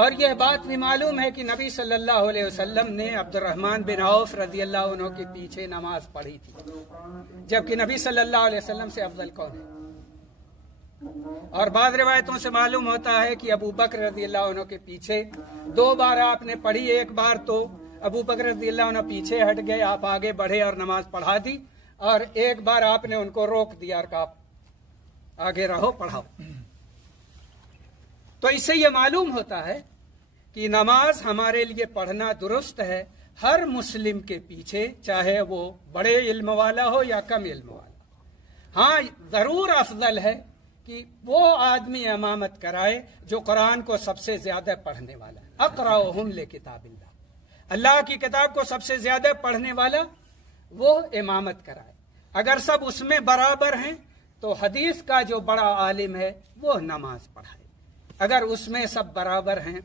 اور یہ بات بھی معلوم ہے کہ نبی صلی اللہ علیہ وسلم نے عبدالرحمن بن عوف رضی اللہ عنہ کے پیچھے نماز پڑھی تھی، جبکہ نبی صلی اللہ علیہ وسلم سے افضل کون ہے؟ اور بعض روایتوں سے معلوم ہوتا ہے کہ ابو بکر رضی اللہ عنہ کے پیچھے 2 بار آپ نے پڑھی، ایک بار تو ابو بکر رضی اللہ عنہ پیچھے ہٹ گئے، آپ آگے بڑھے اور نماز پڑھا دی، اور ایک بار آپ نے ان کو روک دیا اور کہا آگے رہو پڑھاؤ۔ تو اس سے یہ معلوم ہوتا ہے کہ نماز ہمارے لیے پڑھنا درست ہے ہر مسلم کے پیچھے، چاہے وہ بڑے علم والا ہو یا کم علم والا۔ ہاں ضرور افضل ہے کہ وہ آدمی امامت کرائے جو قرآن کو سب سے زیادہ پڑھنے والا ہے، اقرأہم لکتاب اللہ، اللہ کی کتاب کو سب سے زیادہ پڑھنے والا وہ امامت کرائے۔ اگر سب اس میں برابر ہیں تو حدیث کا جو بڑا عالم ہے وہ نماز پڑھائے۔ اگر اس میں سب برابر ہیں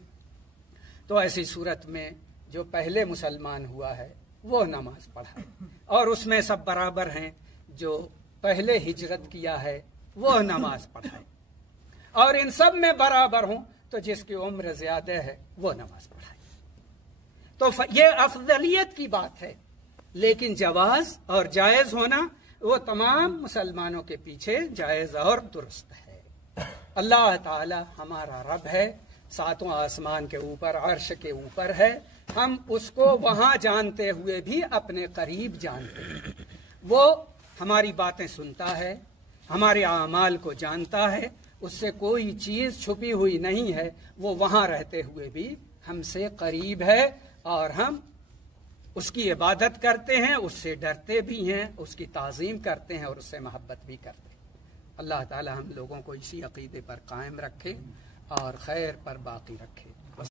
تو ایسی صورت میں جو پہلے مسلمان ہوا ہے وہ نماز پڑھائے، اور اس میں سب برابر ہیں جو پہلے ہجرت کیا ہے وہ نماز پڑھائے، اور ان سب میں برابر ہوں تو جس کی عمر زیادہ ہے وہ نماز پڑھائے۔ تو یہ افضلیت کی بات ہے، لیکن جواز اور جائز ہونا وہ تمام مسلمانوں کے پیچھے جائز اور درست ہے۔ اللہ تعالی ہمارا رب ہے، 7 آسمان کے اوپر عرش کے اوپر ہے، ہم اس کو وہاں جانتے ہوئے بھی اپنے قریب جانتے ہیں۔ وہ ہماری باتیں سنتا ہے، ہمارے اعمال کو جانتا ہے، اس سے کوئی چیز چھپی ہوئی نہیں ہے، وہ وہاں رہتے ہوئے بھی ہم سے قریب ہے، اور ہم اس کی عبادت کرتے ہیں، اس سے ڈرتے بھی ہیں، اس کی تعظیم کرتے ہیں اور اس سے محبت بھی کرتے ہیں۔ اللہ تعالی ہم لوگوں کو اسی عقیدے پر قائم رکھے اور خیر پر باقی رکھے۔